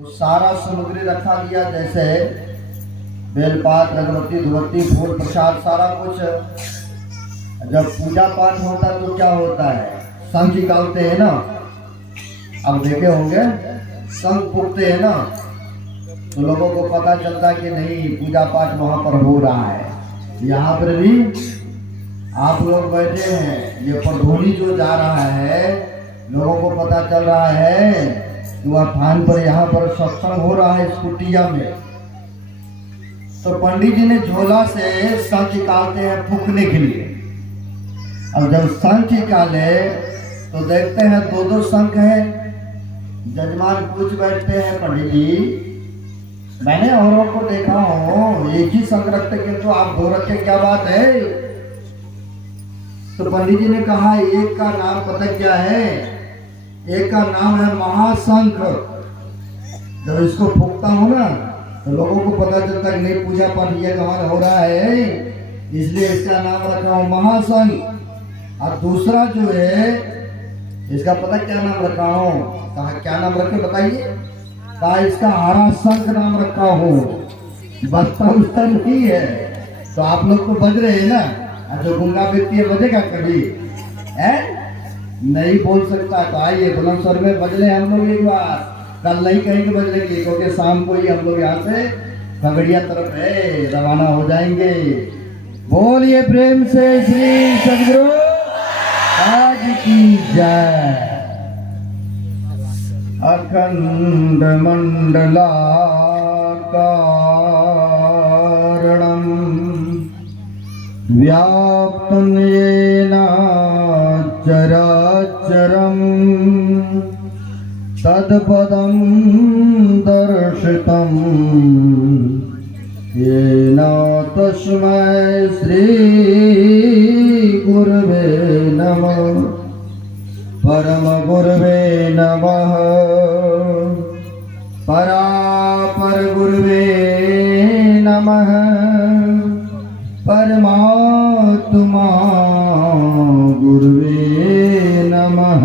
तो सारा सामग्री रखा गया, जैसे बेलपात, अगरबत्ती, धूपबत्ती, फूल, प्रसाद, सारा कुछ। जब पूजा पाठ होता है तो क्या होता है, शंख निकालते हैं ना, अब देखे होंगे शंख फूकते हैं ना, तो लोगों को पता चलता है कि नहीं पूजा पाठ वहां पर हो रहा है। यहाँ पर भी आप लोग बैठे हैं, ये परधोनी जो जा रहा है, लोगों को पता चल रहा है कि वह स्थान पर यहाँ पर सत्संग हो रहा है इस कुटिया में। तो पंडित जी ने झोला से शंख निकालते हैं फूकने के लिए। अब जब शंख निकाले तो देखते हैं दो दो शंख है। जजमान पूछ बैठते हैं, पंडित जी मैंने औरों को देखा हूँ एक ही शंख रखते, किंतु आप दो रखे, क्या बात है? तो पंडित जी ने कहा एक का नाम पता क्या है, एक का नाम है महाशंख। जब इसको फूकता हूँ ना तो लोगों को पता चलता कि नहीं पूजा पाठ ये कहाँ हो रहा है, इसलिए इसका नाम रखा हूँ महाशंख। और दूसरा जो है इसका पता क्या नाम रखा हूँ? कहा क्या नाम रखे बताइए? कहा इसका हरा शंख नाम रखा हूँ। बजता उजता नहीं है। तो आप लोग तो बज रहे हैं ना, जो गुंगा व्यक्ति है बजेगा कभी है? नहीं बोल सकता। तो आइए बुलंद स्वर में बज रहे हम लोग एक बार, कल नहीं कहेंगे बज रहे, क्योंकि शाम को ही हम लोग यहाँ से खगड़िया तरफ है रवाना हो जाएंगे। बोलिए प्रेम से श्री सदगुरु आज की जय। अखंड मंडलाकारणं व्याप्तं येन चराचरं तत्पदं दर्शितं येन तस्मै श्री गुरवे नमः। परम गुरुवे नमः। परापर गुरुवे नमः। परमात्मा गुरुवे नमः।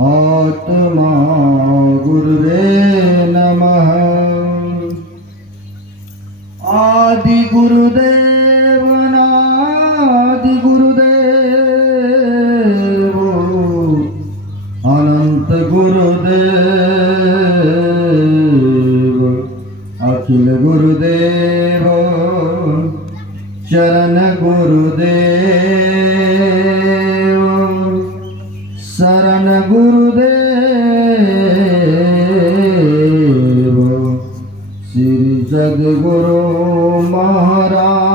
आत्मा गुरुवे नमः। आदि गुरुदेव अनादि गुरुदेव अनंत गुरुदेव अखिल गुरुदेव चरण गुरुदेव शरण गुरुदेव श्री सद्गुरु महाराज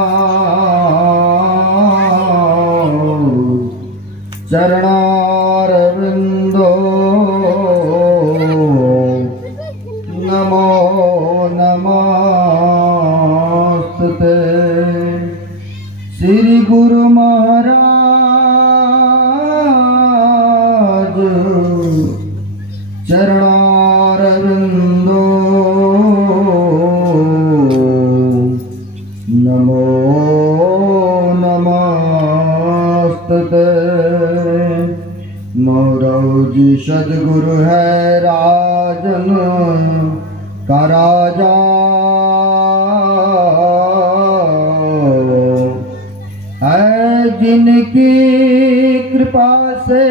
चरणारविंदो नमो नमस्ते। श्री गुरु महाराज चरणारविंदो नमो नमस्ते। मौरवजी सदगुरु है राजन का राजा, है जिनकी कृपा से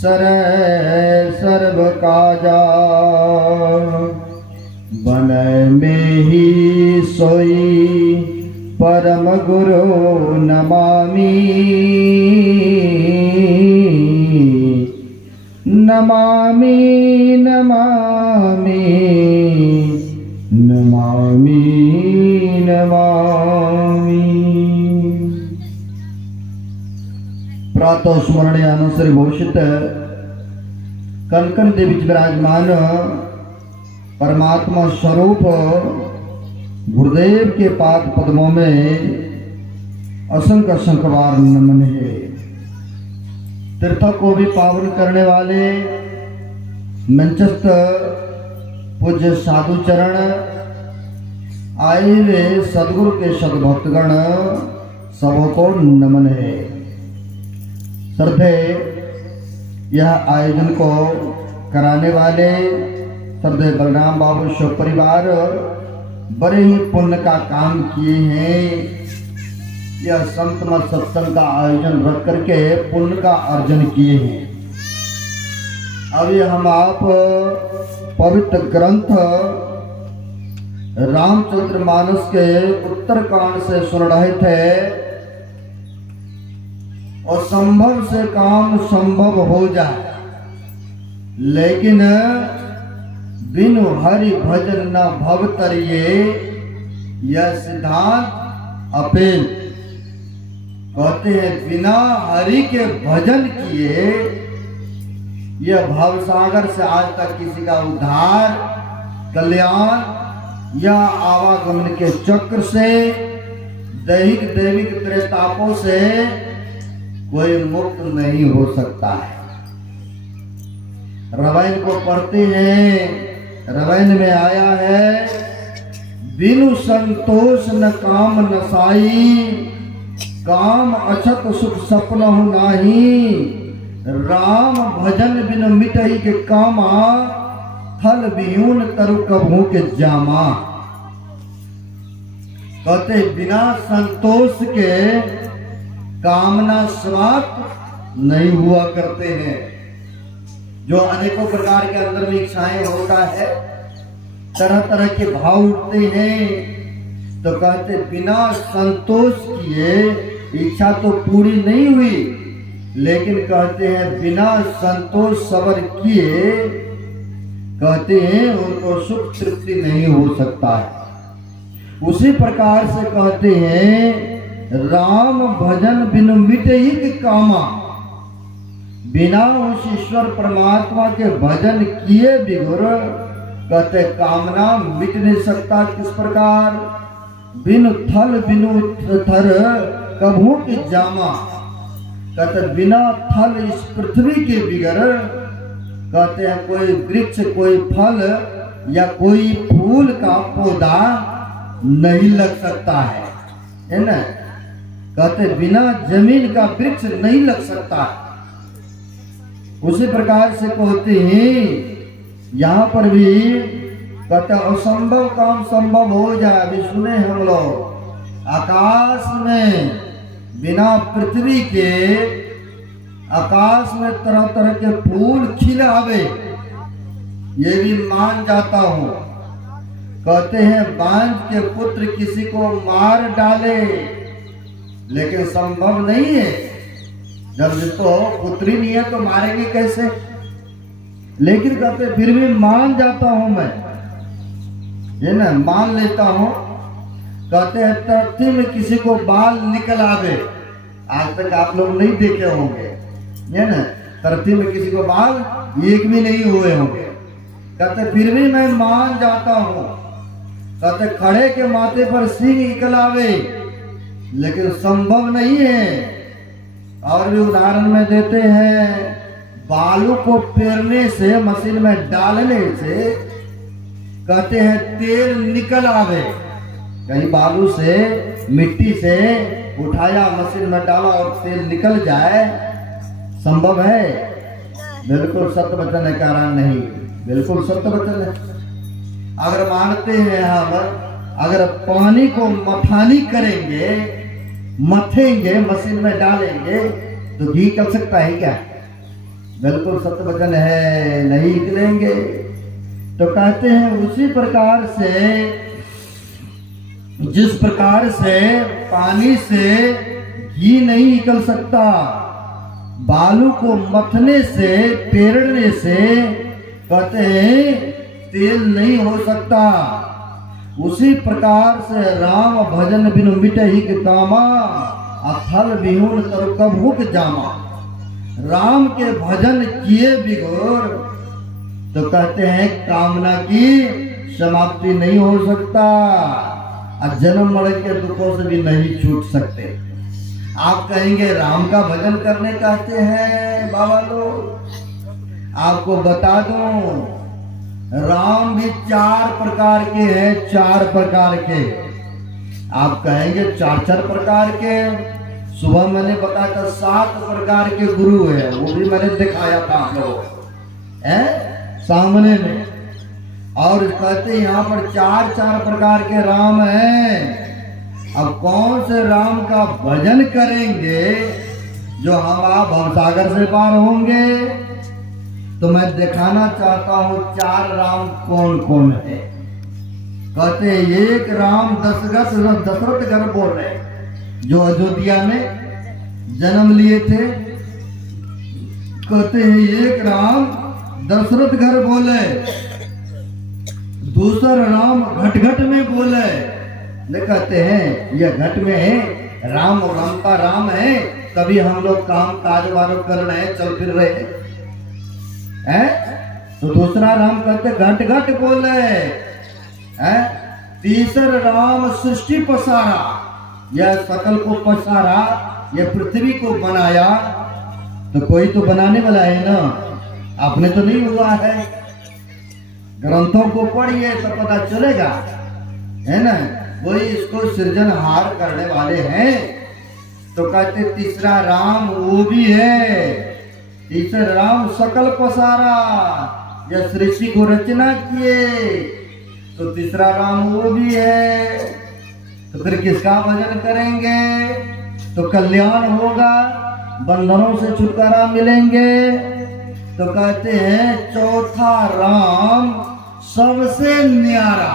सर्व काजा। बन में ही सोई परम गुरु नमामि। नमामि नमामि नमामि नमामि। प्रातः स्मरणे अनुसरी भविष्यत कनकन देवी विराजमान परमात्मा स्वरूप गुरुदेव के पाद पद्मों में असंख्य असंख्य बार नमन है। तीर्थों को भी पावन करने वाले मंचस्थ पूज्य साधु चरण आए हुए सदगुरु के सदभक्तगण सबों को नमन है। श्रद्धे यह आयोजन को कराने वाले श्रद्धेय बलराम बाबू शोक परिवार बड़े ही पुण्य का काम किए हैं। यह संत मत सत्संग का आयोजन रख करके पुण्य का अर्जन किए हैं। अभी हम आप पवित्र ग्रंथ रामचरितमानस के उत्तरकांड से सुन रहे थे। और संभव से काम संभव हो जाए, लेकिन बिनु हरि भजन न भव तरिये, यह सिद्धांत अपेल। कहते हैं बिना हरि के भजन किए यह भवसागर से आज तक किसी का उद्धार, कल्याण या आवागमन के चक्र से, दैहिक दैविक त्रेतापों से कोई मुक्त नहीं हो सकता है। रामायण को पढ़ते हैं, रामायण में आया है बिनु संतोष न काम नसाई, काम अछत सुख सपना नाही, राम भजन बिन मिटई के कामा, थल बियून तरु कभू के जामा। कहते बिना संतोष के कामना समाप्त नहीं हुआ करते हैं। जो अनेकों प्रकार के अंदर में इच्छाएं होता है, तरह तरह के भाव उठते हैं, तो कहते बिना संतोष किए इच्छा तो पूरी नहीं हुई, लेकिन कहते हैं बिना संतोष सबर किए, कहते हैं उनको सुख तृप्ति नहीं हो सकता है। उसी प्रकार से कहते हैं राम भजन बिनु मिटई के कामा, बिना उस ईश्वर परमात्मा के भजन किए बिगुर, कहते कामना मिट नहीं सकता। किस प्रकार? बिनु थल बिनु थर कभू के जामा, कहते बिना थल इस पृथ्वी के बिगर, कहते हैं कोई वृक्ष, कोई फल या कोई फूल का पौधा नहीं लग सकता है ना। कहते बिना जमीन का वृक्ष नहीं लग सकता। उसी प्रकार से कहते हैं यहाँ पर भी कहते असंभव काम संभव हो जाए। अभी सुने हम लोग आकाश में बिना पृथ्वी के, आकाश में तरह तरह के फूल खिलावे, ये भी मान जाता हूँ। कहते हैं बांझ के पुत्र किसी को मार डाले, लेकिन संभव नहीं है। जब जिसको पुत्री नहीं है तो मारेंगे कैसे? लेकिन कहते फिर भी मान जाता हूं मैं, ये ना मान लेता हूं। कहते हैं धरती में किसी को बाल निकल आवे, आज तक आप लोग नहीं देखे होंगे, ये ना धरती में किसी को बाल एक भी नहीं हुए होंगे। कहते फिर भी मैं मान जाता हूं। कहते खड़े के माथे पर सिंह निकल आवे, लेकिन संभव नहीं है। और भी उदाहरण में देते हैं, बालू को पेरने से, मशीन में डालने से, कहते हैं तेल निकल आवे। कहीं बालू से, मिट्टी से उठाया, मशीन में डाला और तेल निकल जाए, संभव है? बिल्कुल सत्य वचन है, कारण नहीं, बिल्कुल सत्य वचन है। अगर मानते हैं हम, अगर पानी को मथानी करेंगे, मथेंगे, मशीन में डालेंगे, तो घी निकल सकता है क्या? बिल्कुल सत्य वचन है, नहीं निकलेंगे। तो कहते हैं उसी प्रकार से, जिस प्रकार से पानी से घी नहीं निकल सकता, बालू को मथने से, पेरने से, कहते हैं तेल नहीं हो सकता। उसी प्रकार से राम भजन बिनु मिटहि के कामा, अथल बिहुन तरु कभू के जामा। राम के भजन किए बिगुर, तो कहते हैं कामना की समाप्ति नहीं हो सकता, और जन्म मरण के दुखों से भी नहीं छूट सकते। आप कहेंगे राम का भजन करने कहते हैं बाबा लोग। आपको बता दूं, राम भी 4 प्रकार के हैं, 4 प्रकार के। आप कहेंगे 4 प्रकार के, सुबह मैंने बताया था 7 प्रकार के गुरु है, वो भी मैंने दिखाया था आप लोगों को सामने में। और कहते यहाँ पर 4 प्रकार के राम हैं। अब कौन से राम का भजन करेंगे जो हम आप भवसागर से पार होंगे? तो मैं दिखाना चाहता हूँ 4 राम कौन कौन है। कहते हैं एक राम दशरथ घर बोल रहे जो अयोध्या में जन्म लिए थे। कहते हैं एक राम दशरथ घर बोले, दूसरा राम घट में बोले। कहते हैं ये घट में है राम का राम है, तभी हम लोग काम काज वालों कर रहे हैं, चल फिर रहे हैं। तो दूसरा राम कहते घट बोले है। तीसरा राम सृष्टि पसारा, यह सकल को पसारा, यह पृथ्वी को बनाया। तो कोई तो बनाने वाला है ना, आपने तो नहीं हुआ है। ग्रंथों को पढ़िए तो पता चलेगा, है ना। वही इसको सृजनहार करने वाले हैं। तो कहते तीसरा राम वो भी है। तीसरा राम सकल पसारा, यह सृष्टि को रचना किए। तो तीसरा राम वो भी है। तो फिर किसका भजन करेंगे? तो कल्याण होगा, बंधनों से छुटकारा मिलेंगे। तो कहते हैं चौथा राम सबसे न्यारा।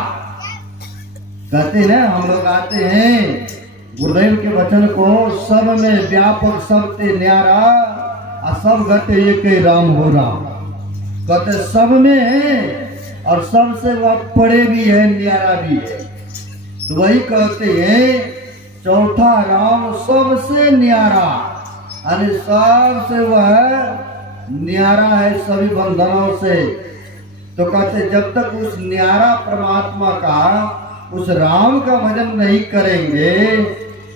कहते हैं हम लोग आते हैं गुरुदेव के वचन को, सब में व्यापक सबसे न्यारा, और सब कहते एक ही राम हो राम। कहते सब में है और सबसे वह पड़े भी है, न्यारा भी है। तो वही कहते हैं चौथा राम सबसे न्यारा, अरे सबसे वह न्यारा है सभी बंधनों से। तो कहते जब तक उस न्यारा परमात्मा का, उस राम का भजन नहीं करेंगे,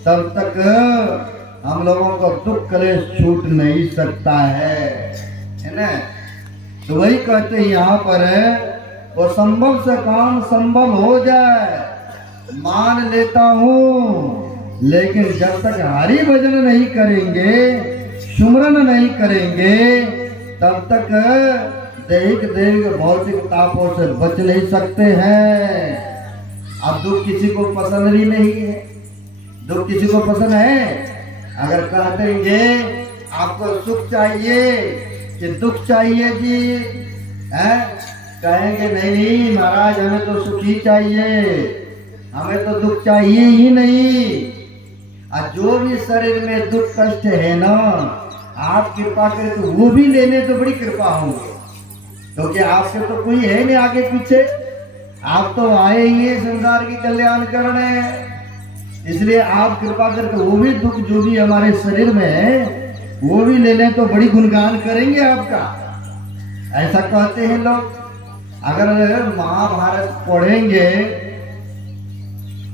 तब तक हम लोगों को दुख कलेश छूट नहीं सकता है ना। तो वही कहते हैं यहाँ पर वो संभव से काम संभव हो जाए, मान लेता हूँ। लेकिन जब तक हरि भजन नहीं करेंगे, सुमरन नहीं करेंगे, तब तक दैहिक भौतिक तापों से बच नहीं सकते हैं। अब दुख किसी को पसंद भी नहीं है। दुख किसी को पसंद है? अगर कह देंगे आपको सुख चाहिए कि दुख चाहिए जी, है? कहेंगे नहीं महाराज हमें तो सुख ही चाहिए, हमें तो दुख चाहिए ही नहीं। और जो भी शरीर में दुख कष्ट है ना, आप कृपा करें तो वो भी लेने तो बड़ी कृपा होगी, क्योंकि आपसे तो कोई है नहीं आगे पीछे। आप तो आए ही हैं संसार की कल्याण करने, इसलिए आप कृपा करके वो भी दुख जो भी हमारे शरीर में है वो भी ले लें तो बड़ी गुणगान करेंगे आपका। ऐसा कहते हैं लोग। अगर महाभारत पढ़ेंगे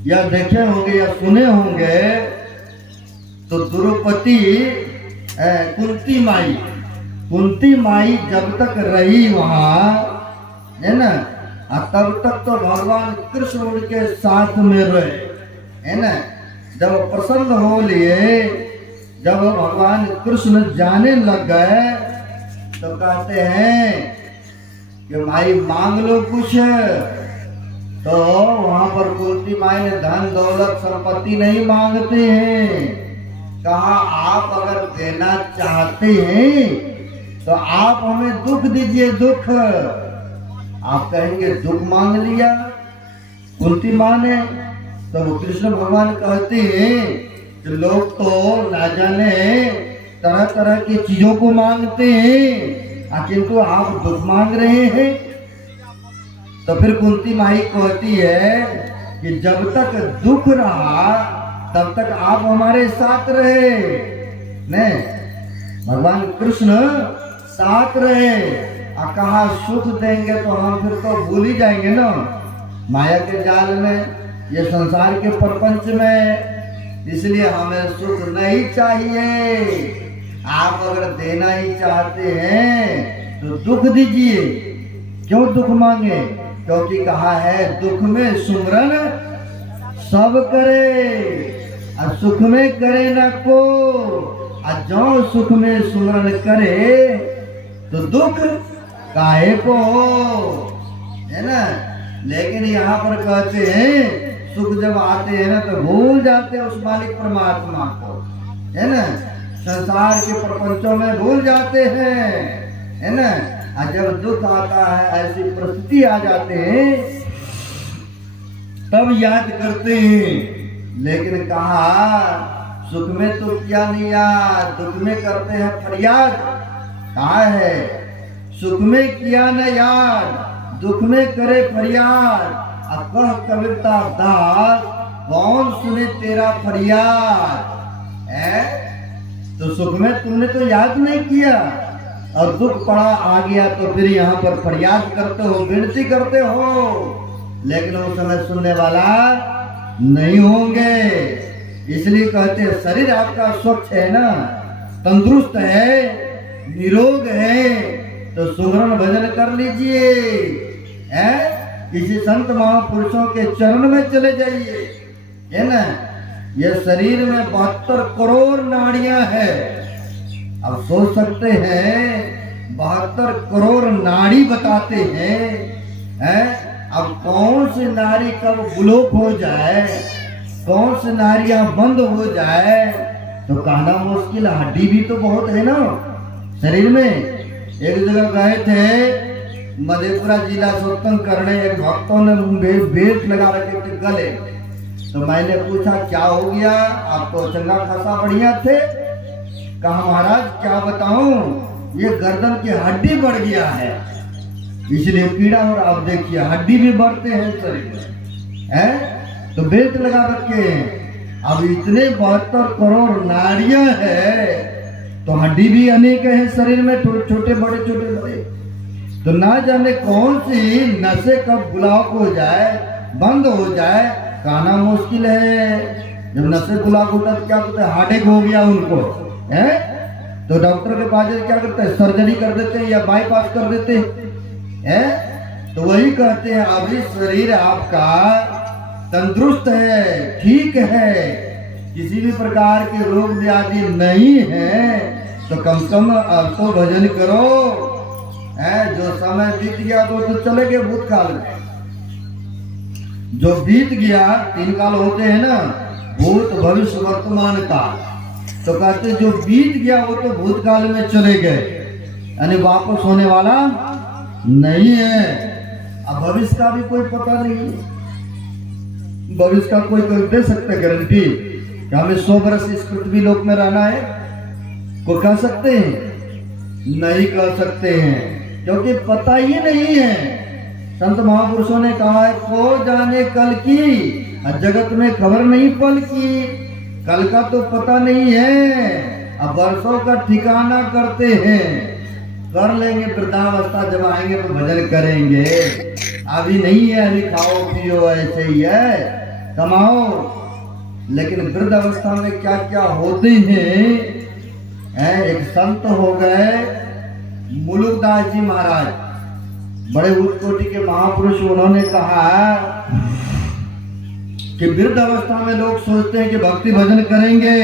या देखे होंगे या सुने होंगे तो द्रौपदी कुंती माई जब तक रही वहां, है ना, तब तक तो भगवान कृष्ण उनके साथ में रहे, है ना। जब प्रसन्न हो लिए, जब भगवान कृष्ण जाने लग गए, तो कहते हैं कि माई मांग लो कुछ। तो वहां पर कुंती माई ने धन दौलत संपत्ति नहीं मांगते हैं। कहा आप अगर देना चाहते हैं तो आप हमें दुख दीजिए, दुख। आप कहेंगे दुख मांग लिया कुंती माँ ने, तो कृष्ण भगवान कहते हैं कि लोग तो ना जाने तरह तरह की चीजों को मांगते हैं, किंतु आप दुख मांग रहे हैं। तो फिर कुंती माई कहती है कि जब तक दुख रहा तब तक आप हमारे साथ रहे, नहीं भगवान कृष्ण साथ रहे। कहा सुख देंगे तो हम फिर तो भूल ही जाएंगे ना, माया के जाल में, ये संसार के प्रपंच में। इसलिए हमें सुख नहीं चाहिए। आप अगर देना ही चाहते हैं तो दुख दीजिए। क्यों दुख मांगे? क्योंकि कहा है दुख में सुमरन सब करे। और सुख में करे न को, और जो सुख में सुमरन करे तो दुख काहे को, है ना। लेकिन यहाँ पर कहते हैं सुख जब आते हैं ना तो भूल जाते हैं उस मालिक परमात्मा को, है ना। संसार के प्रपंचों में भूल जाते हैं, है ना। और जब दुख आता है, ऐसी परिस्थिति आ जाते हैं, तब याद करते हैं। लेकिन कहा सुख में तो क्या नहीं याद, दुख में करते हैं फरियाद। कहा है सुख में किया न याद, दुख में करे फरियाद। कह कविता दास कौन सुने तेरा फरियाद है। तो सुख में तुमने तो याद नहीं किया, और दुख पड़ा आ गया तो फिर यहाँ पर फरियाद करते हो, विनती करते हो, लेकिन उस समय सुनने वाला नहीं होंगे। इसलिए कहते हैं शरीर आपका स्वच्छ है ना, तंदुरुस्त है, निरोग है, तो सुमरन भजन कर लीजिए, है। किसी संत महापुरुषों के चरण में चले जाइए, है ना। यह शरीर में 72 करोड़ नाड़ियां है। अब सोच सकते हैं 72 करोड़ नाड़ी बताते हैं। अब कौन सी नाड़ी कब ब्लॉक हो जाए, कौन सी नाड़ियां बंद हो जाए, तो कहना मुश्किल। हड्डी भी तो बहुत है ना शरीर में। एक जगह गए थे मधेपुरा जिला सत्संग करने, एक भक्तों ने बेल्ट लगा रखे थे गले। तो मैंने पूछा क्या हो गया, आप तो चंगा खासा बढ़िया थे। कहा महाराज क्या बताऊं, ये गर्दन की हड्डी बढ़ गया है, इसलिए पीड़ा। और अब देखिए हड्डी भी बढ़ते हैं शरीर में, है, तो बेल्ट लगा रखे हैं। अब इतने 72 करोड़ नाड़ियां है, तो हड्डी भी अनेक है शरीर में, छोटे बड़े छोटे बड़े। तो ना जाने कौन सी नसें कब ब्लॉक हो जाए, बंद हो जाए, कहना मुश्किल है। जब नसें ब्लॉक होता है तो क्या कहते हैं, हार्ट अटैक हो गया उनको, है। तो डॉक्टर के पास क्या करते हैं, सर्जरी कर देते हैं या बाईपास कर देते हैं। तो वही कहते हैं अभी शरीर आपका तंदुरुस्त है, ठीक है, किसी भी प्रकार के रोग व्याधि नहीं है, तो कम से कम अब तो भजन करो, है। जो समय बीत गया तो चले गए भूतकाल में। जो बीत गया 3 काल होते हैं ना, भूत भविष्य वर्तमान काल। तो कहते जो बीत गया वो तो भूतकाल में चले गए, यानी वापस होने वाला नहीं है। अब भविष्य का भी कोई पता नहीं, भविष्य का कोई दे सकते गारंटी कि हमें 100 वर्ष इस पृथ्वी लोक में रहना है, कोई कह सकते हैं? नहीं कह सकते हैं, क्योंकि पता ही नहीं है। संत महापुरुषों ने कहा है को जाने कल की, जगत में खबर नहीं पल की। कल का तो पता नहीं है, अब वर्षों का ठिकाना करते हैं। कर लेंगे वृद्धावस्था, जब आएंगे तो भजन करेंगे। अभी नहीं है, अभी खाओ पियो ऐसे ही है, कमाओ। लेकिन वृद्ध अवस्था में क्या क्या होते हैं। एक संत हो गए मुलुकदास जी महाराज, बड़े उच्च कोटि के महापुरुष। उन्होंने कहा कि वृद्ध अवस्था में लोग सोचते हैं कि भक्ति भजन करेंगे,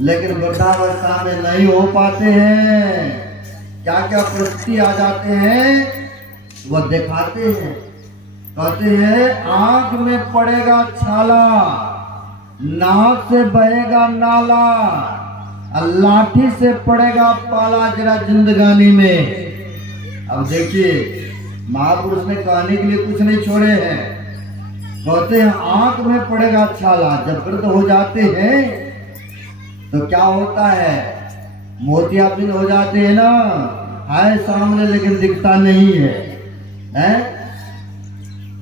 लेकिन वृद्धावस्था में नहीं हो पाते हैं। क्या क्या परिस्थिति आ जाते हैं वह दिखाते हैं। कहते हैं आंख में पड़ेगा छाला, नाक से बहेगा नाला, लाठी से पड़ेगा पाला जरा जिंदगानी में। अब देखिए महापुरुष ने कहने के लिए कुछ नहीं छोड़े हैं। कहते हैं आंख में पड़ेगा छाला, जब वृद्ध हो जाते हैं तो क्या होता है, मोतियाबिंद हो जाते हैं ना, है सामने लेकिन दिखता नहीं है, हैं?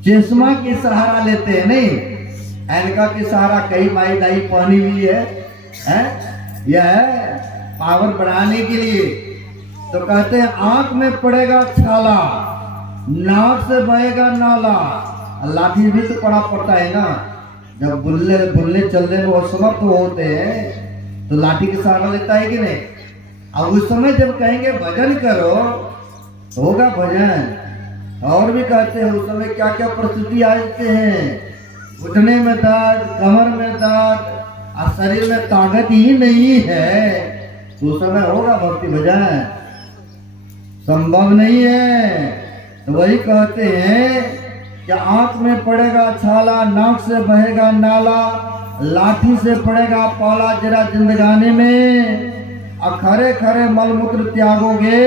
चश्मा की सहारा लेते हैं, नहीं ऐनका की सहारा कई माई दाई पहनी हुई है, हैं? यह है पावर बढ़ाने के लिए। तो कहते हैं आंख में पड़ेगा छाला, नाक से बहेगा नाला, लाठी भी तो पड़ा पड़ता है ना। जब बुलने चलने में वो समर्थ होते हैं तो लाठी के सहारा लेता है कि नहीं। अब उस समय जब कहेंगे भजन करो तो होगा भजन। और भी कहते हैं उस समय क्या क्या परिस्थिति आते हैं, घुटने में दर्द, कमर में दर्द और शरीर में ताकत ही नहीं है, तो समय होगा भक्ति भजन? संभव नहीं है। तो वही कहते हैं कि आंख में पड़ेगा छाला, नाक से बहेगा नाला, लाठी से पड़ेगा पाला जरा जिंदगानी में, और खरे खरे मलमूत्र त्यागोगे,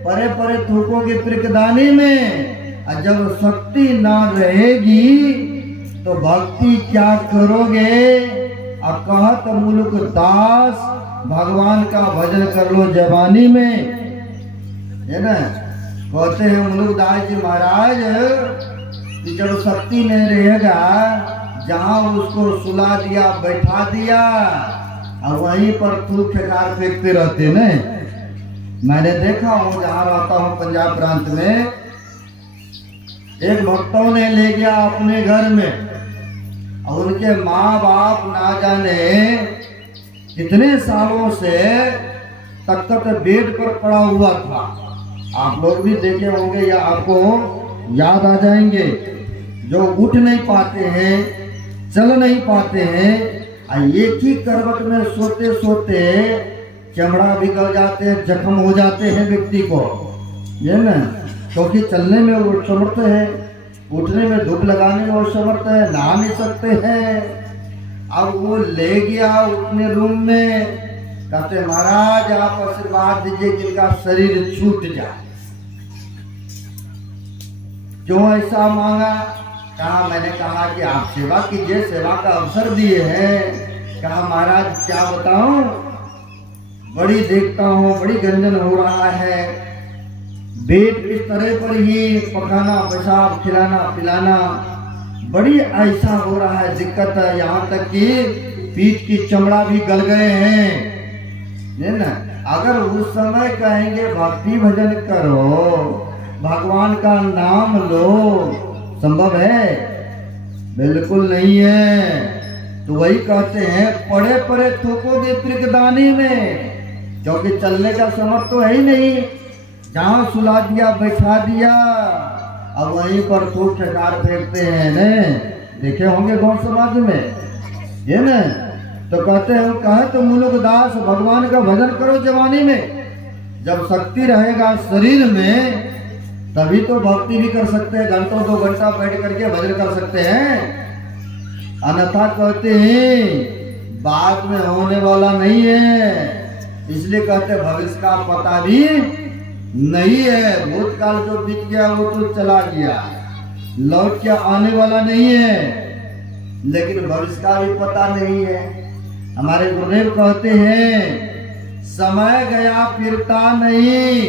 परे परे थूकोगे पिरकदानी में। और जब शक्ति ना रहेगी तो भक्ति क्या करोगे? और कहत मुलुक दास, भगवान का भजन कर लो जवानी में, है ना। कहते हैं मुलुक दास जी महाराज कि जब शक्ति नहीं रहेगा, जहां उसको सुला दिया, बैठा दिया, और वहीं पर थूक फेंकार फेंकते रहते न। मैंने देखा हूं, जहां रहता हूं पंजाब प्रांत में, एक भक्तों ने ले गया अपने घर में, और उनके माँ बाप ना जाने कितने सालों से तख्त बेड पर पड़ा हुआ था। आप लोग भी देखे होंगे या आपको याद आ जाएंगे, जो उठ नहीं पाते हैं, चल नहीं पाते हैं, एक ही करवट में सोते सोते चमड़ा भी गल जाते हैं, जख्म हो जाते हैं व्यक्ति को, ये ना। क्योंकि चलने में वो समर्थ है, उठने में धूप लगाने में वो समर्थ है, नहा नहीं सकते हैं। अब वो ले गया अपने रूम में, कहते महाराज आप आशीर्वाद दीजिए कि इनका शरीर छूट जाए। क्यों ऐसा मांगा? कहा मैंने कहा कि आप सेवा कीजिए, सेवा का अवसर दिए हैं। कहा महाराज क्या बताऊं, बड़ी देखता हूँ, बड़ी गंजन हो रहा है, बेड इस तरह पर ही पकाना, पेशाब, खिलाना पिलाना, बड़ी ऐसा हो रहा है, दिक्कत है। यहाँ तक कि पीठ की चमड़ा भी गल गए हैं, है ना। अगर उस समय कहेंगे भक्ति भजन करो, भगवान का नाम लो, संभव है? बिल्कुल नहीं है। तो वही कहते हैं पड़े पड़े थूकोगे पिरकदानी में, क्योंकि चलने का समर्थ तो है ही नहीं। जहाँ सुला दिया, बैठा दिया, अब वहीं पर थूक ठकार फेंकते हैं न। देखे होंगे गांव समाज में, ये न। तो कहते हैं कहे तो मुलुक दास, भगवान का भजन करो जवानी में। जब शक्ति रहेगा शरीर में तभी तो भक्ति भी कर सकते हैं, घंटों 2 घंटा बैठ करके भजन कर सकते हैं। अन्यथा कहते हैं बाद में होने वाला नहीं है, इसलिए कहते भविष्य का पता भी नहीं है। भूतकाल जो बीत गया वो तो चला गया, लौट के आने वाला नहीं है, लेकिन भविष्य का भी पता नहीं है। हमारे गुरुदेव कहते हैं समय गया फिरता नहीं,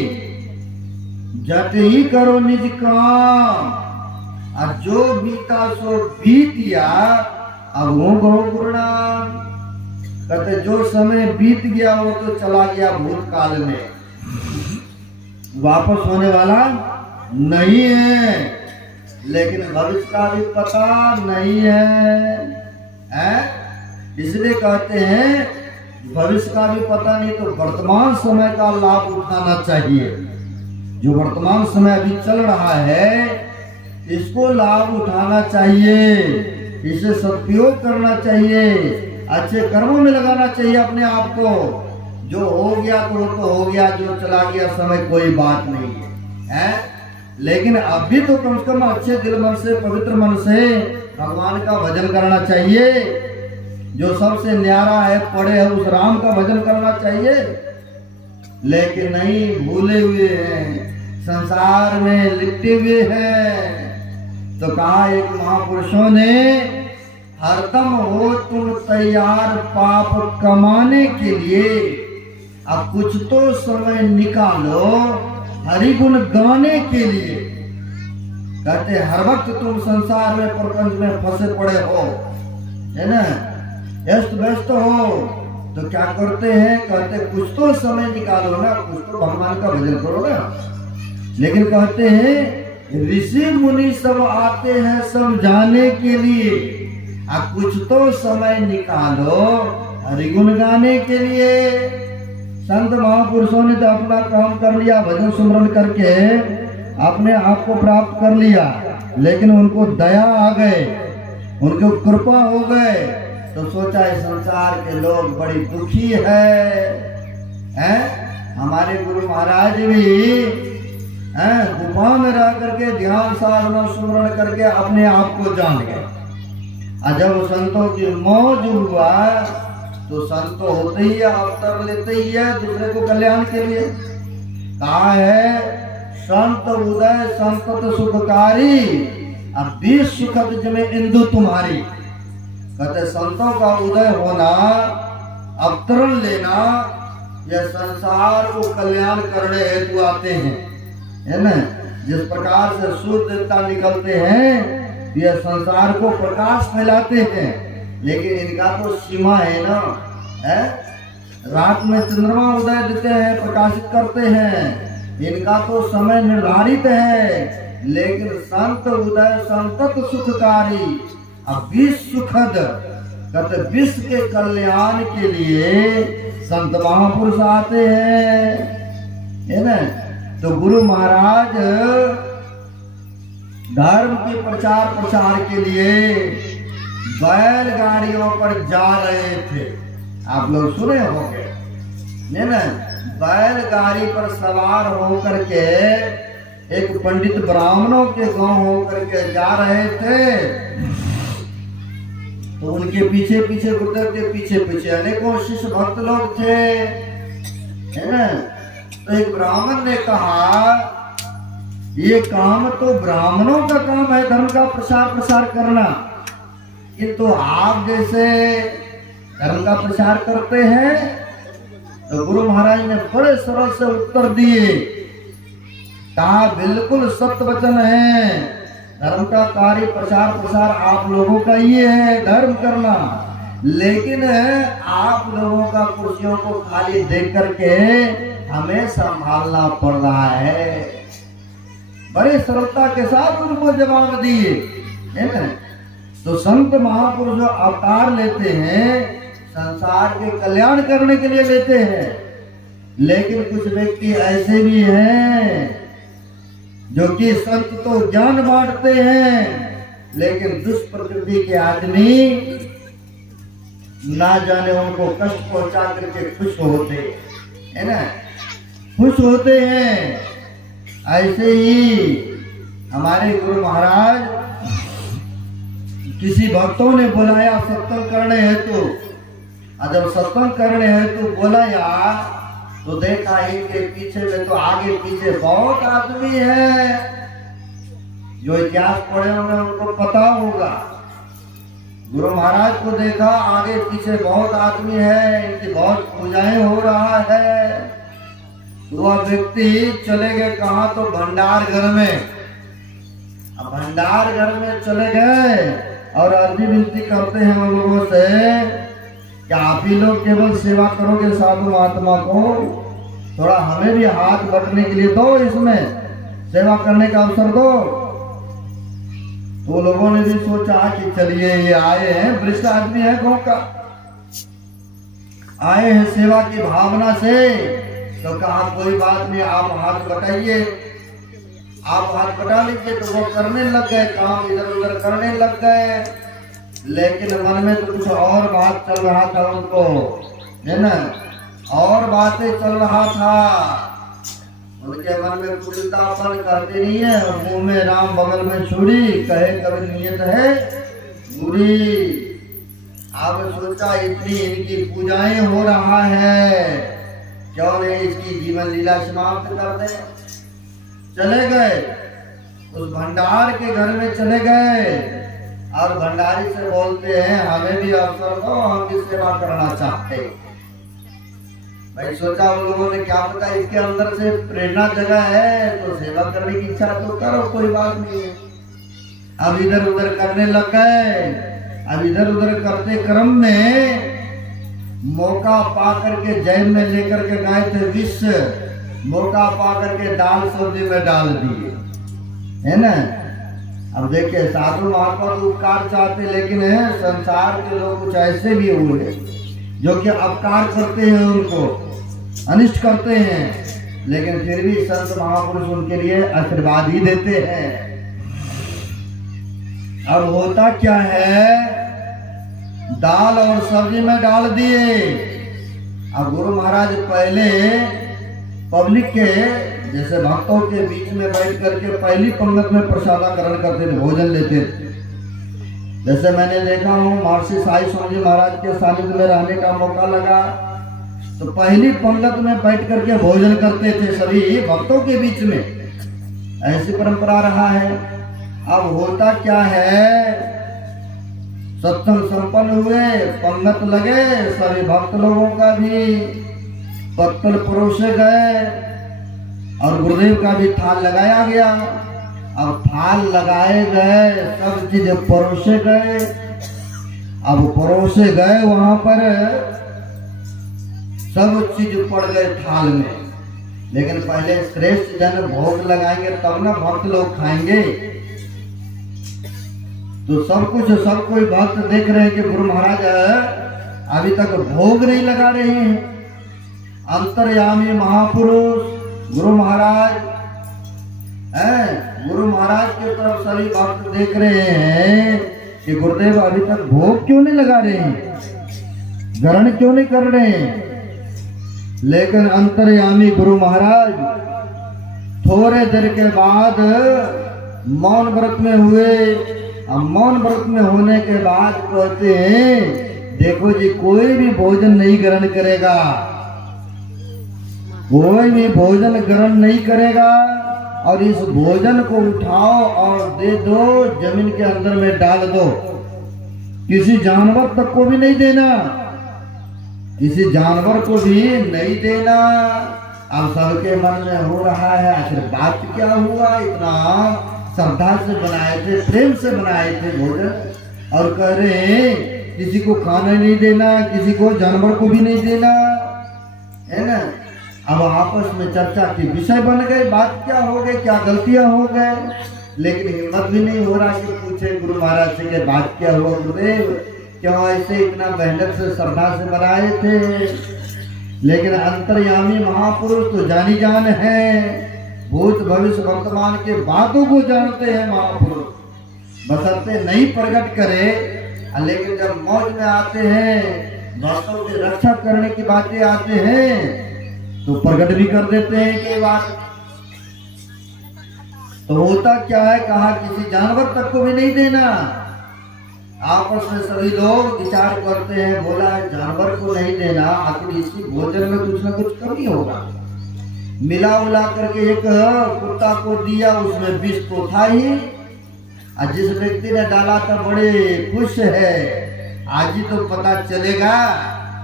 जट ही करो निज काम, और जो बीता सो बीत गया, अब वो गो गुरुनाम। कहते जो समय बीत गया वो तो चला गया भूतकाल में, वापस होने वाला नहीं है, लेकिन भविष्य का भी पता नहीं है। इसलिए कहते हैं भविष्य का भी पता नहीं, तो वर्तमान समय का लाभ उठाना चाहिए। जो वर्तमान समय अभी चल रहा है इसको लाभ उठाना चाहिए, इसे सदुपयोग करना चाहिए, अच्छे कर्मों में लगाना चाहिए अपने आप को। जो हो गया तो वो तो हो गया, जो चला गया समय कोई बात नहीं है, लेकिन अभी तो कम से कम अच्छे दिल मन से, पवित्र मन से भगवान का भजन करना चाहिए। जो सबसे न्यारा है, पड़े है, उस राम का भजन करना चाहिए। लेकिन नहीं, भूले हुए हैं, संसार में लिपटे हुए हैं। तो कहा एक महापुरुषों ने, हरदम हो तुम तैयार पाप कमाने के लिए, अब कुछ तो समय निकालो हरि गुण गाने के लिए। कहते हर वक्त तुम संसार में, प्रपंच में फंसे पड़े हो, है ना, व्यस्त व्यस्त हो, तो क्या करते हैं? कहते कुछ तो समय निकालो ना, कुछ तो भगवान का भजन करो ना। लेकिन कहते हैं ऋषि मुनि सब आते हैं समझाने के लिए, अब कुछ तो समय निकालो हरि गुण गाने के लिए। संत महापुरुषों ने तो अपना काम कर लिया, भजन सुमरन करके अपने आप को प्राप्त कर लिया, लेकिन उनको दया आ गए, उनके कृपा हो गए तो सोचा इस संसार के लोग बड़ी दुखी हैं? हमारे गुरु महाराज भी गुफा में रह करके ध्यान साधना सुमरण करके अपने आप को जान गए। और जब संतों की मौज हुआ तो संत होते ही अवतर लेते ही है दूसरे को कल्याण के लिए। कहा है संत उदय संतत सुखकारी, अब 20 सुखद जिमे इंदु तुम्हारी। कहते संतों का उदय होना, अवतरण लेना, यह संसार को कल्याण करने हेतु आते हैं, है ना। जिस प्रकार से सूर्य देवता निकलते हैं यह संसार को प्रकाश फैलाते हैं, लेकिन इनका तो सीमा है ना, है? रात में चंद्रमा उदय देते हैं, प्रकाशित करते हैं, इनका तो समय निर्धारित है। लेकिन संत उदय संतत सुखकारी, अब 20 सुखद, कहते विश्व के कल्याण के लिए संत महापुरुष आते हैं, है ना। तो गुरु महाराज धर्म के प्रचार प्रसार के लिए बैलगाड़ियों पर जा रहे थे। आप लोग सुने होंगे, है ना। बैलगाड़ी पर सवार होकर के एक पंडित ब्राह्मणों के गांव होकर के जा रहे थे। तो उनके पीछे पीछे गुरुदेव के पीछे पीछे अनेकों शिष्य भक्त लोग थे, है ना। तो एक ब्राह्मण ने कहा ये काम तो ब्राह्मणों का काम है, धर्म का प्रसार करना, किंतु आप जैसे धर्म का प्रचार करते हैं। तो गुरु महाराज ने बड़े सरल से उत्तर दिए, कहा बिल्कुल सत्य वचन है, धर्म का कार्य प्रसार आप लोगों का ये है, धर्म करना। लेकिन आप लोगों का कुर्सियों को खाली देख करके हमें संभालना पड़ रहा है। बड़े सरलता के साथ उनको जवाब दिए, है ना। तो संत महापुरुष जो अवतार लेते हैं संसार के कल्याण करने के लिए लेते हैं, लेकिन कुछ व्यक्ति ऐसे भी हैं जो कि संत तो ज्ञान बांटते हैं, लेकिन दुष्प्रकृति के आदमी ना जाने उनको कष्ट पहुंचा करके खुश होते, है ना, खुश होते हैं। ऐसे ही हमारे गुरु महाराज किसी भक्तों ने बुलाया सत्संग करने हेतु, और जब सत्संग करने हेतु बुलाया तो देखा इनके पीछे में तो आगे पीछे बहुत आदमी है। जो इतिहास पढ़े होंगे उनको पता होगा। गुरु महाराज को देखा आगे पीछे बहुत आदमी है, इनकी बहुत पूजाएं हो रहा है। तो वह व्यक्ति चले गए कहा, तो भंडार घर में। अब भंडार घर में चले गए और अर्जी विनती करते हैं उन लोगों से कि आप ही लोग केवल सेवा करोगे साधु महात्मा को, थोड़ा हमें भी हाथ बटने के लिए दो, इसमें सेवा करने का अवसर दो। तो लोगों ने भी सोचा कि चलिए ये आए हैं, वरिष्ठ आदमी है गांव का, आए हैं सेवा की भावना से। तो कहा कोई बात नहीं, आप हाथ बटाइए। आप हाथ बटा लीजिए। तो वो करने लग गए, काम इधर उधर करने लग गए, लेकिन मन में तो कुछ और बात चल रहा था उनको, है ना, और बातें चल रहा था उनके मन में। कुटिलतापन करते नहीं है, मुंह में राम बगल में छुरी, कहे कभी नियत है बुरी। अब सोचा इतनी इनकी पूजाएं हो रहा है, क्यों नहीं इसकी जीवन लीला समाप्त कर दे। चले गए उस भंडार के घर में, चले गए और भंडारी से बोलते हैं हमें भी अवसर दो, हम भी सेवा करना चाहते हैं। भाई सोचा उन लोगों ने क्या पता इसके अंदर से प्रेरणा जगह है, तो सेवा करने की इच्छा तो करो, कोई बात नहीं है। अब इधर उधर करने लग गए। अब इधर उधर करते क्रम में मौका पा करके जेब में लेकर के गए थे विष, मौका पा करके दाल सब्जी में डाल दिए, है ना। अब देखिए साधु महात्मा तो उपकार चाहते, लेकिन संसार के लोग कुछ ऐसे भी हुए जो कि अपकार करते हैं, उनको अनिष्ट करते हैं, लेकिन फिर भी संत महापुरुष उनके लिए आशीर्वाद ही देते हैं। अब होता क्या है, दाल और सब्जी में डाल दिए। अब गुरु महाराज पहले पब्लिक के जैसे भक्तों के बीच में बैठ करके पहली पंगत में प्रसादाकरण करते थे, भोजन लेते थे। जैसे मैंने देखा हूँ महर्षि साई स्वामी जी महाराज के सानिध्य में रहने का मौका लगा तो पहली पंगत में बैठ करके भोजन करते थे सभी भक्तों के बीच में, ऐसी परंपरा रहा है। अब होता क्या है, सत्संग संपन्न हुए, पंगत लगे, सभी भक्त लोगों का भी पत्तल परोसे गए और गुरुदेव का भी थाल लगाया गया। अब थाल लगाए गए, सब चीज परोसे गए। अब परोसे गए, वहां पर सब चीज पड़ गए थाल में, लेकिन पहले श्रेष्ठ जन भोग लगाएंगे तब ना भक्त लोग खाएंगे। तो सब कोई भक्त देख रहे हैं कि गुरु महाराज अभी तक भोग नहीं लगा रहे हैं। अंतर्यामी महापुरुष गुरु महाराज गुरु महाराज की तरफ सभी भक्त देख रहे हैं कि गुरुदेव अभी तक भोग क्यों नहीं लगा रहे हैं, ग्रहण क्यों नहीं कर रहे हैं। लेकिन अंतर्यामी गुरु महाराज थोड़े देर के बाद मौन व्रत में हुए। अब मौन व्रत में होने के बाद कहते हैं देखो जी, कोई भी भोजन नहीं ग्रहण करेगा, कोई भी भोजन ग्रहण नहीं करेगा और इस भोजन को उठाओ और दे दो, जमीन के अंदर में डाल दो, किसी जानवर तक को भी नहीं देना, किसी जानवर को भी नहीं देना। अब सबके मन में हो रहा है आखिर बात क्या हुआ, इतना श्रद्धा से बनाए थे, प्रेम से बनाए थे भोजन, और कह रहे हैं किसी को खाना नहीं देना, किसी को जानवर को भी नहीं देना, है ना। अब आपस में चर्चा के विषय बन गए, बात क्या हो गई, क्या गलतियां हो गए, लेकिन हिम्मत भी नहीं हो रहा कि पूछे गुरु महाराज से कि बात क्या हुआ गुरुदेव, क्यों ऐसे इतना मेहनत से श्रद्धा से बनाए थे। लेकिन अंतर्यामी महापुरुष तो जानी जान है, भूत भविष्य वर्तमान के बातों को जानते हैं महापुरुष, बशर्ते नहीं प्रकट करे। लेकिन जब मौज में आते हैं, भक्तों की रक्षा करने की बातें आते हैं तो प्रकट भी कर देते हैं कि बात। तो होता क्या है, कहा किसी जानवर तक को भी नहीं देना। आपस में सभी लोग विचार करते हैं, बोला जानवर को नहीं देना, आखिर इसी भोजन में कुछ ना कुछ कमी होगा। मिला उला करके एक कुत्ता को दिया, उसमें विष तो था ही, और जिस व्यक्ति ने डाला था बड़े खुश है, आज ही तो पता चलेगा,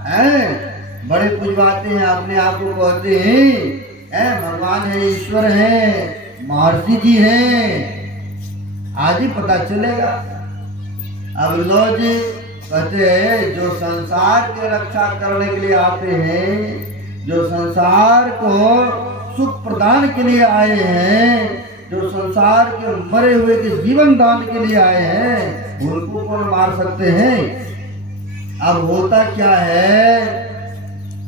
है बड़े पूजवाते हैं, अपने आप को कहते हैं भगवान है, ईश्वर है, महर्षि जी हैं, आज ही पता चलेगा। अब लो जी कहते हैं जो संसार की रक्षा करने के लिए आते हैं, जो संसार को सुख प्रदान के लिए आए हैं, जो संसार के मरे हुए के जीवन दान के लिए आए हैं, उनको कौन मार सकते हैं। अब होता क्या है,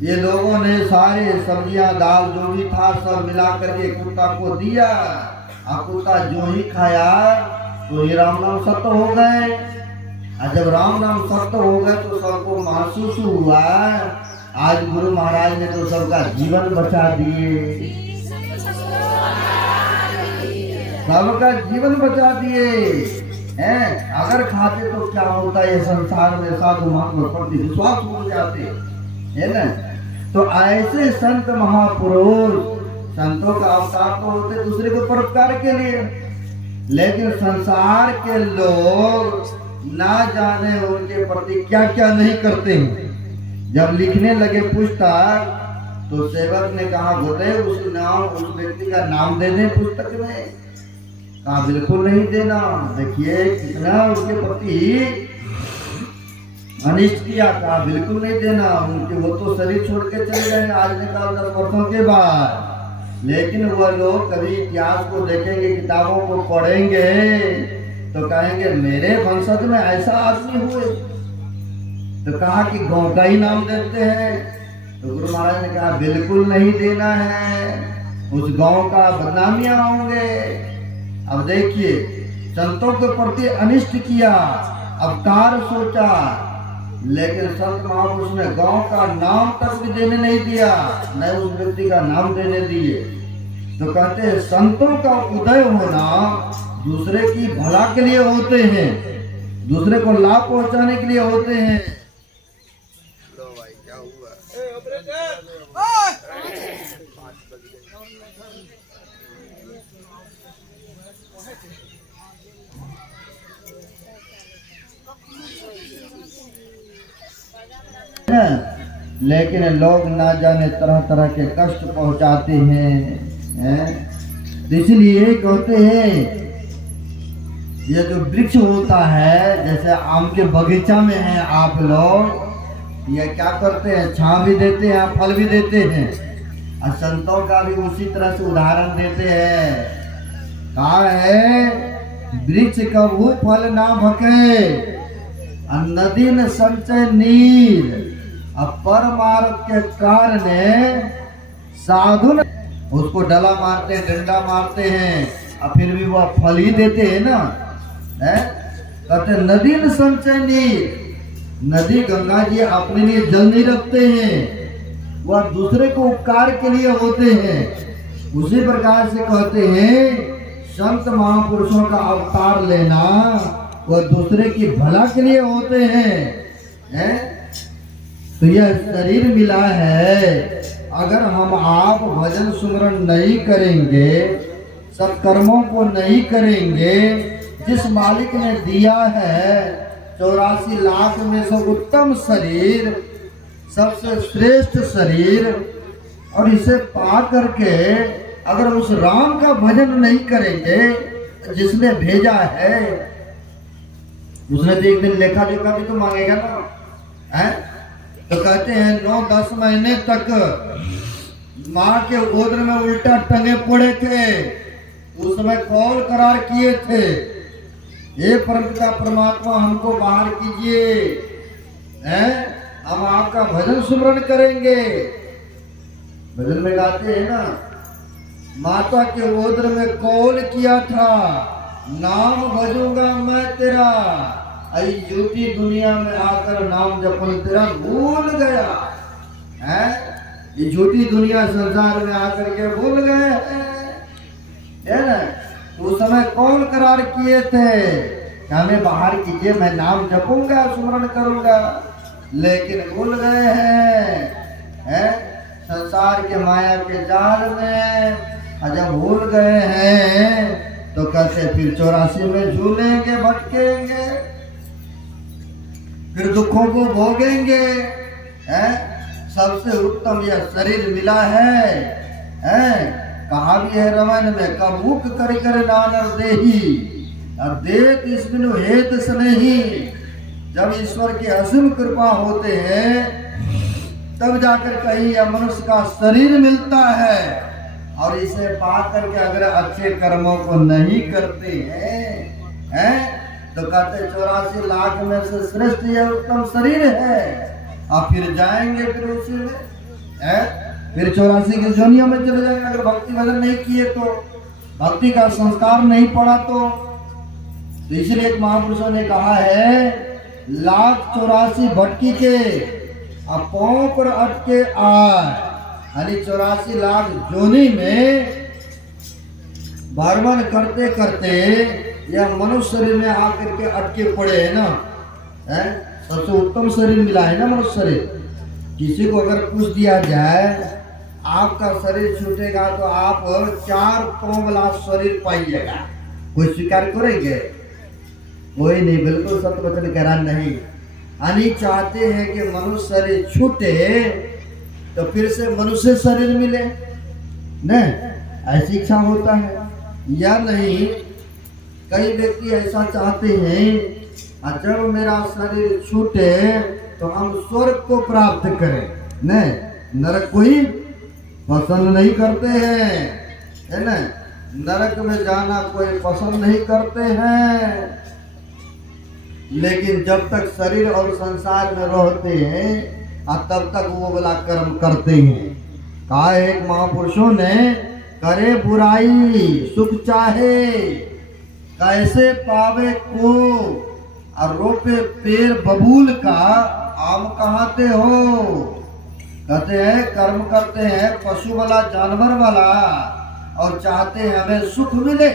ये लोगों ने सारे सब्जियां दाल जो भी था सब मिला करके कुत्ता को दिया, और कुत्ता जो ही खाया तो ये राम नाम सत्य हो गए। और जब राम नाम सत्य हो गए तो सबको महसूस हुआ आज गुरु महाराज ने तो सबका जीवन बचा दिए, सबका जीवन बचा दिए हैं। अगर खाते तो क्या होता, ये संसार में साधु महात्मा प्रति विश्वास हो जाते, है ना। तो ऐसे संत महापुरुष, संतों का अवतार तो होते दूसरे के परोपकार के लिए, लेकिन संसार के लोग ना जाने उनके प्रति क्या क्या नहीं करते हैं। जब लिखने लगे पुस्तक तो सेवक ने कहा गुरुदेव उस व्यक्ति का नाम दे दें पुस्तक में, कहा बिल्कुल नहीं देना। देखिए कितना उसके प्रति अनिष्ट किया, कहा बिल्कुल नहीं देना। उनके वो तो शरीर छोड़ के चले गए आज निकाल 10 वर्षों के बाद, लेकिन वह लोग कभी इतिहास को देखेंगे, किताबों को पढ़ेंगे तो कहेंगे मेरे वंशज में ऐसा आदमी हुए। तो कहा कि गांव का ही नाम देते हैं, तो गुरु महाराज ने कहा बिल्कुल नहीं देना है, उस गांव का बदनामियां होंगे। अब देखिए संतों के प्रति अनिष्ट किया, अवतार सोचा, लेकिन संत महापुरुष ने गांव का नाम तक भी देने नहीं दिया, न उस व्यक्ति का नाम देने दिए। तो कहते हैं संतों का उदय होना दूसरे की भला के लिए होते हैं, दूसरे को लाभ पहुंचाने के लिए होते हैं। लो भाई क्या हुआ? लेकिन लोग ना जाने तरह तरह के कष्ट पहुंचाते हैं। इसलिए कहते हैं ये जो वृक्ष होता है, जैसे आम के बगीचा में है आप लोग, ये क्या करते हैं, छां भी देते हैं, फल भी देते हैं। और संतों का भी उसी तरह से उदाहरण देते हैं। कहा है वृक्ष कबू फल ना भके, नदी न संचय नीर, परमार्थ के कारण साधु उसको डला मारते हैं, डंडा मारते हैं, और फिर भी वह फल ही देते हैं ना। कहते नदी न संचय नीर, नदी गंगा जी अपने लिए जल नहीं रखते हैं, वह दूसरे को उपकार के लिए होते हैं। उसी प्रकार से कहते हैं संत महापुरुषों का अवतार लेना वह दूसरे की भला के लिए होते हैं। तो यह शरीर मिला है, अगर हम आप भजन सुमरण नहीं करेंगे, सत्कर्मों को नहीं करेंगे, जिस मालिक ने दिया है 84 लाख में से उत्तम शरीर, सबसे श्रेष्ठ शरीर, और इसे पा करके अगर उस राम का भजन नहीं करेंगे जिसने भेजा है, उसने तो एक दिन लेखा जोखा भी तो मांगेगा ना, है? तो कहते हैं 9-10 महीने तक माँ के उदर में उल्टा टंगे पड़े थे, उस समय कौल करार किए थे, हे परमपिता परमात्मा हमको बाहर कीजिए, हम आपका भजन सुमरण करेंगे। भजन में गाते हैं ना, माता के उदर में कौल किया था, नाम भजूंगा मैं तेरा, आई झूठी दुनिया में आकर नाम जपन तेरा भूल गया है। ये झूठी दुनिया संसार में आकर के भूल गए है ना। उस समय कौन करार किए थे, हमें बाहर कीजिए, मैं नाम जपूंगा, सुमरण करूंगा, लेकिन भूल गए हैं संसार के माया के जाल में। जब भूल गए हैं तो कहते फिर 84 में झूलेंगे, भटकेंगे, फिर दुखों को भोगेंगे। सबसे उत्तम यह शरीर मिला है। कहा भी है रामायण में, कबूक कर कर नानर देही, और देत इसमें हेत स्नेही। जब ईश्वर की असीम कृपा होते हैं तब जाकर कहीं यह मनुष्य का शरीर मिलता है, और इसे पा करके अगर अच्छे कर्मों को नहीं करते हैं तो कहते 84 लाख में से श्रेष्ठ यह उत्तम शरीर है। और फिर जाएंगे फिर उसी में फिर 84 की जोनियों में चले जाएंगे, अगर भक्ति भजन नहीं किए तो, भक्ति का संस्कार नहीं पड़ा तो। इसलिए एक महापुरुषों ने कहा है, 1,84 भटकी के पांव पर अटके आए, यानी 84 लाख जोनी में भ्रमण करते करते यह मनुष्य शरीर में आकर के अटके पड़े है ना। सबसे उत्तम शरीर मिला है ना मनुष्य शरीर। किसी को अगर पूछ दिया जाए आपका शरीर छूटेगा तो आप 4 पांव वाला शरीर पाइएगा, कोई स्वीकार करेंगे? कोई नहीं, बिल्कुल सत्य वचन कह रहा नहीं। यानी चाहते हैं कि मनुष्य शरीर छूटे तो फिर से मनुष्य शरीर मिले, नहीं ऐसी इच्छा होता है या नहीं? कई व्यक्ति ऐसा चाहते हैं जब मेरा शरीर छूटे तो हम स्वर्ग को प्राप्त करें, नहीं नरक को ही पसंद नहीं करते हैं, है ना। नरक में जाना कोई पसंद नहीं करते हैं, लेकिन जब तक शरीर और संसार में रहते हैं तब तक वो वाला कर्म करते हैं। कहा एक महापुरुषों ने, करे बुराई सुख चाहे, कैसे पावे को और रोपे पेड़ बबूल का आम कहाते हो। कहते हैं कर्म करते हैं पशु वाला जानवर वाला और चाहते हैं हमें सुख मिले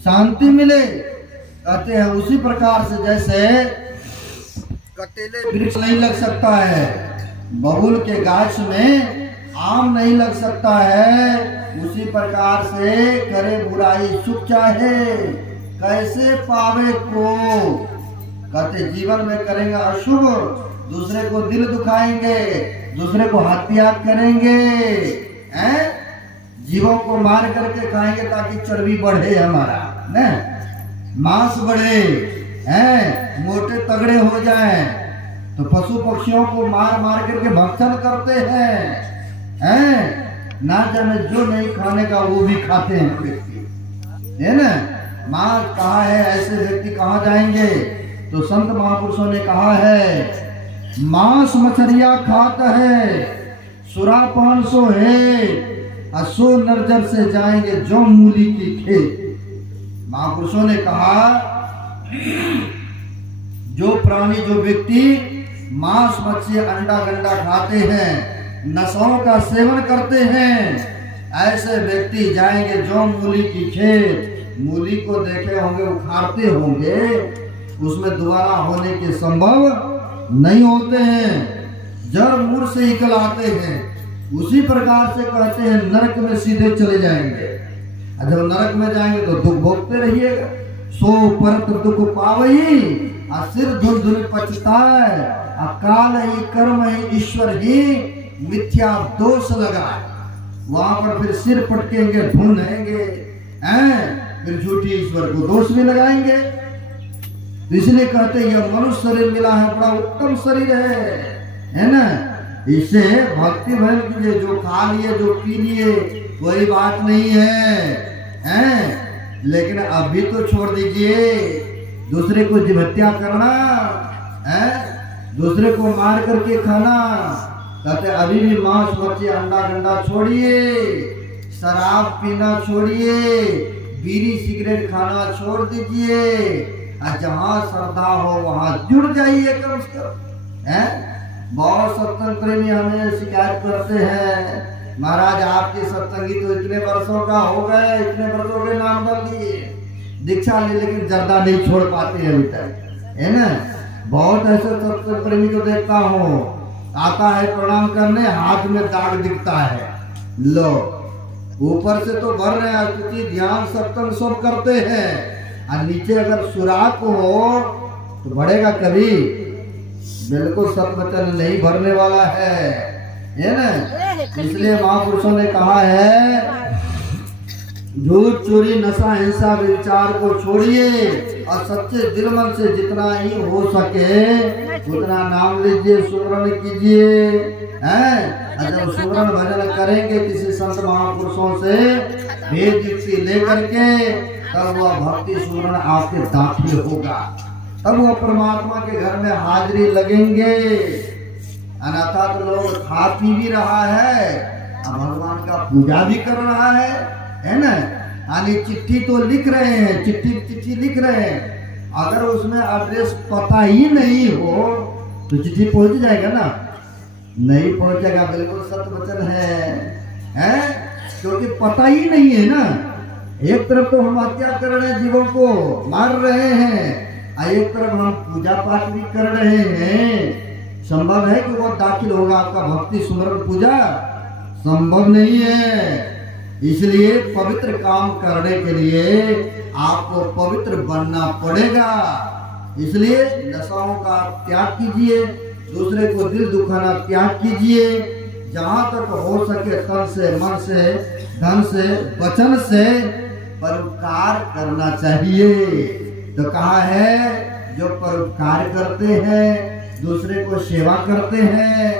शांति मिले। कहते हैं उसी प्रकार से जैसे कटेले वृक्ष नहीं लग सकता है, बबूल के गाछ में आम नहीं लग सकता है, उसी प्रकार से करे बुराई सुख चाहे कैसे पावे को। कहते जीवन में करेंगे अशुभ, दूसरे को दिल दुखाएंगे, दूसरे को हत्या करेंगे, हैं? जीवों को मार करके खाएंगे ताकि चर्बी बढ़े हमारा, न मांस बढ़े, हैं? मोटे तगड़े हो जाएं। तो पशु पक्षियों को मार मार करके भक्षण करते हैं, ना जाने जो नहीं खाने का वो भी खाते हैं व्यक्ति, है ना। मांस कहाँ है, ऐसे व्यक्ति कहाँ जाएंगे। तो संत महापुरुषों ने कहा है मांस मछलियां खाता है, सुरापान सो है, असो नरजर से जाएंगे जो मूली की खेत। महापुरुषों ने कहा जो प्राणी जो व्यक्ति मांस मच्छी अंडा गंडा खाते हैं, नशों का सेवन करते हैं, ऐसे व्यक्ति जाएंगे जो मूली की खेत। मूली को देखे होंगे उखाड़ते होंगे, उसमें दोबारा होने के संभव नहीं होते हैं, जड़ मूल से निकल आते हैं। उसी प्रकार से कहते हैं नरक में सीधे चले जाएंगे। जब नरक में जाएंगे तो दुख भोगते रहिएगा। सो परत दुख पावई आ सिर धुन धुन पछताए, अकाल ही कर्म ही ईश्वर ही मिथ्या दोष लगाए। वहां पर फिर सिर पटकेंगे, ढूंढेंगे, फिर झूठी ईश्वर को दोष भी लगाएंगे। तो इसलिए कहते हैं यह मनुष्य शरीर मिला है, बड़ा उत्तम शरीर है ना। इससे भक्ति भजन कीजिए, जो खा लिए जो पी लिए कोई बात नहीं है, लेकिन अभी तो छोड़ दीजिए दूसरे को जीव हत्या करना, दूसरे को मार करके खाना। कहते अभी भी मांस मच्छी अंडा गंडा छोड़िए, शराब पीना छोड़िए, बीड़ी सिगरेट खाना छोड़ दीजिए, और जहाँ श्रद्धा हो वहां जुड़ जाइए कम से कम। बहुत सत्संग प्रेमी हमें शिकायत करते हैं महाराज आपके सत्संगी तो इतने वर्षों का हो गए, इतने वर्षों के नाम बदल दिए, दीक्षा ले लेकिन जर्दा नहीं छोड़ पाते अभी तक, है ना। बहुत ऐसे सत्संग प्रेमी को देखता हूँ, आता है प्रणाम करने, हाथ में दाग दिखता है, लो ऊपर से तो भर रहे हैं ध्यान सत्संग सब करते हैं, और नीचे अगर सुराख हो तो बढ़ेगा कभी, बिल्कुल सतवचन नहीं भरने वाला है ना। इसलिए महापुरुषों ने कहा है झूठ चोरी नशा हिंसा विचार को छोड़िए और सच्चे दिल मन से जितना ही हो सके उतना नाम लीजिए, सुमरन कीजिए, हैं। जब सुमरन भजन करेंगे किसी संत महापुरुषों से भेद युक्ति लेकर के, तब वह भक्ति सुमरन आपके दाखिल होगा, तब वह परमात्मा के घर में हाजिरी लगेंगे। अनाथा तो लोग खा पी भी रहा है और भगवान का पूजा भी कर रहा है ना। यानी चिट्ठी तो लिख रहे हैं, चिट्ठी लिख रहे हैं, अगर उसमें एड्रेस पता ही नहीं हो तो चिट्ठी पहुंच जाएगा ना, नहीं पहुंचेगा। बिल्कुल सत्य वचन है, क्योंकि पता ही नहीं है ना। एक तरफ तो हम हत्या कर रहे हैं, जीवों को मार रहे हैं, एक तरफ हम पूजा पाठ भी कर रहे हैं। संभव है कि वो दाखिल होगा आपका भक्ति सुमरन पूजा? संभव नहीं है। इसलिए पवित्र काम करने के लिए आपको पवित्र बनना पड़ेगा। इसलिए नशाओं का त्याग कीजिए, दूसरे को दिल दुखाना त्याग कीजिए, जहाँ तक हो सके तन से मन से धन से वचन से परोपकार करना चाहिए। तो कहा है जो परोपकार करते हैं, दूसरे को सेवा करते हैं,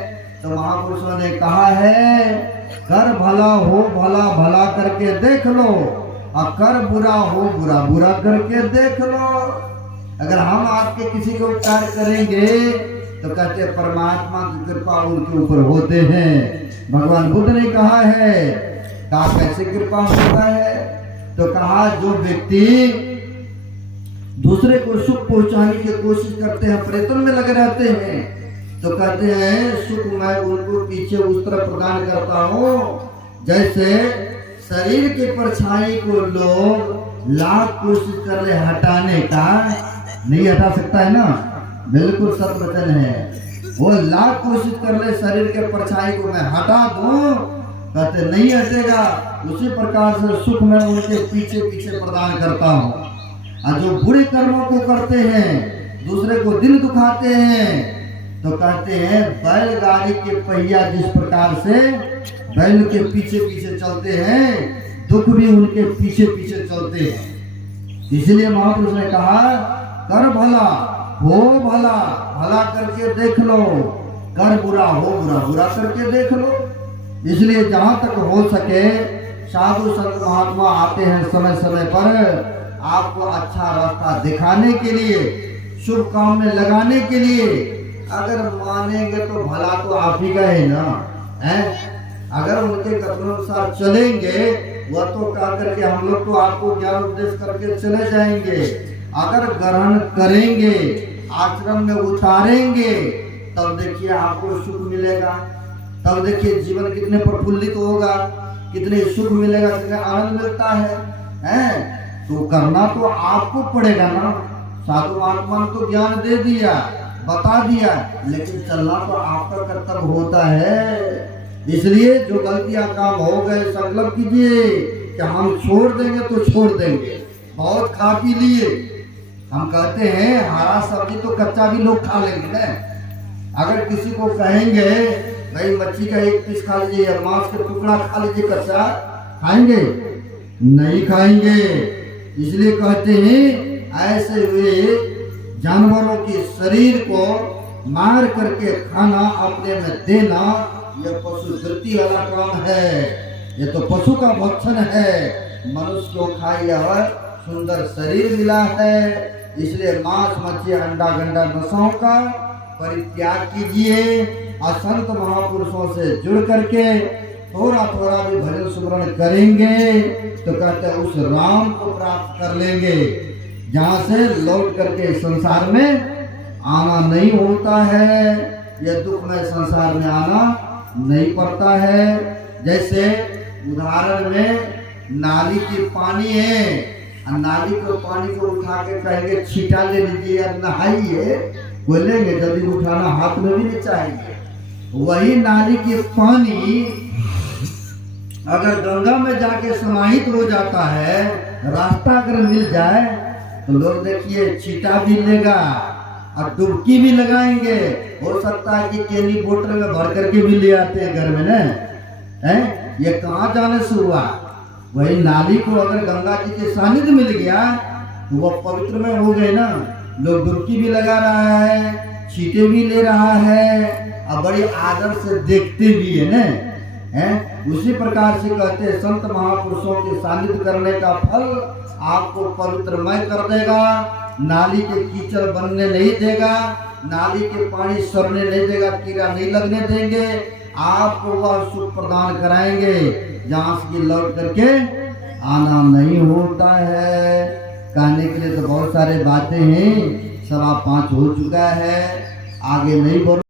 तो महापुरुषों ने कहा है कर भला हो भला भला करके देख लो, और कर बुरा हो बुरा बुरा करके देख लो। अगर हम आपके किसी को उपकार करेंगे तो कहते परमात्मा की कृपा उनके ऊपर होते हैं। भगवान बुद्ध ने कहा है कहा कैसे कृपा होता है, तो कहा जो व्यक्ति दूसरे को सुख पहुंचाने की कोशिश करते हैं, प्रयत्न में लगे रहते हैं, तो कहते हैं सुख मैं उनको पीछे उस तरह प्रदान करता हूँ जैसे शरीर की परछाई को लोग लाख कोशिश कर ले हटाने का, नहीं हटा सकता है ना, बिल्कुल सत्य वचन है। वो लाख कोशिश कर ले शरीर के परछाई को मैं हटा दूं, कहते नहीं हटेगा। उसी प्रकार से सुख मैं उनके पीछे पीछे प्रदान करता हूँ। और जो बुरे कर्मों को करते हैं, दूसरे को दिल दुखाते हैं, तो कहते हैं बैलगाड़ी के पहिया जिस प्रकार से बैल के पीछे पीछे चलते हैं, दुख भी उनके पीछे पीछे चलते हैं। इसलिए महापुरुष ने कहा कर भला हो भला, भला करके देख लो, कर बुरा हो बुरा, बुरा करके देख लो। इसलिए जहां तक हो सके साधु संत महात्मा आते हैं समय समय पर आपको अच्छा रास्ता दिखाने के लिए, शुभ काम में लगाने के लिए। अगर मानेंगे तो भला तो आप ही का है ना, है? अगर उनके कथनानुसार चलेंगे, वह तो कह करके हम लोग तो आपको ज्ञान उपदेश करके चले जाएंगे। अगर ग्रहण करेंगे, आश्रम में उतारेंगे, तब देखिए आपको सुख मिलेगा, तब देखिए जीवन कितने प्रफुल्लित होगा, कितने सुख मिलेगा, कितने आनंद मिलता है? तो करना तो आपको पड़ेगा ना। साधु महात्मा ने तो ज्ञान दे दिया, बता दिया, लेकिन चलना तो आपका कर्तव्य होता है। इसलिए जो गलतियां काम हो गए संकल्प कीजिए कि हम छोड़ देंगे तो छोड़ देंगे। बहुत खा पी लिए, हम कहते हैं हरा सब्जी तो कच्चा भी लोग खा लेंगे ना। अगर किसी को कहेंगे भाई मच्छी का एक पीस खा लीजिए या मांस का टुकड़ा खा लीजिए कच्चा, खाएंगे? नहीं खाएंगे। इसलिए कहते हैं ऐसे वे जानवरों के शरीर को मार करके खाना, अपने में देना, यह पशु वृत्ति वाला काम है। ये तो पशु का भक्षण है। मनुष्य को खाई यह सुंदर शरीर मिला है। इसलिए मांस मच्छी अंडा गंडा नशों का परित्याग कीजिए। असंत महापुरुषों से जुड़ करके थोड़ा थोड़ा भी भजन सुमरण करेंगे तो कहते हैं उस राम को प्राप्त कर लेंगे, जहाँ से लौट करके संसार में आना नहीं होता है। यह दुख में संसार में आना नहीं पड़ता है। जैसे उदाहरण में नाली की पानी है, नाली को पानी को उठा के कहेंगे छीटा ले लीजिए या नहाइए, बोलेंगे जल्दी उठाना हाथ में भी नहीं चाहेंगे। वही नाली की पानी अगर गंगा में जाके समाहित हो जाता है, रास्ता अगर मिल जाए तो लोग देखिए छीटा भी लेगा और डुबकी भी लगाएंगे। हो सकता है कि केली बोतल में भर करके भी ले आते हैं घर में ना, है? ये कहाँ जाने से हुआ? वही नाली को अगर गंगा जी के सानिध्य मिल गया तो वह पवित्र में हो गए ना। लोग डुबकी भी लगा रहा है, छीटे भी ले रहा है और बड़ी आदर से देखते भी है ना, है? उसी प्रकार से कहते हैं संत महापुरुषों के सानिध्य करने का फल आपको पवित्रमय कर देगा। नाली के कीचड़ बनने नहीं देगा, नाली के पानी सड़ने नहीं देगा, कीड़ा नहीं लगने देंगे। आपको वह सुख प्रदान कराएंगे जहाँ से लौट करके आना नहीं होता है। कहने के लिए तो बहुत सारे बातें हैं, 5:15 हो चुका है, आगे नहीं बोल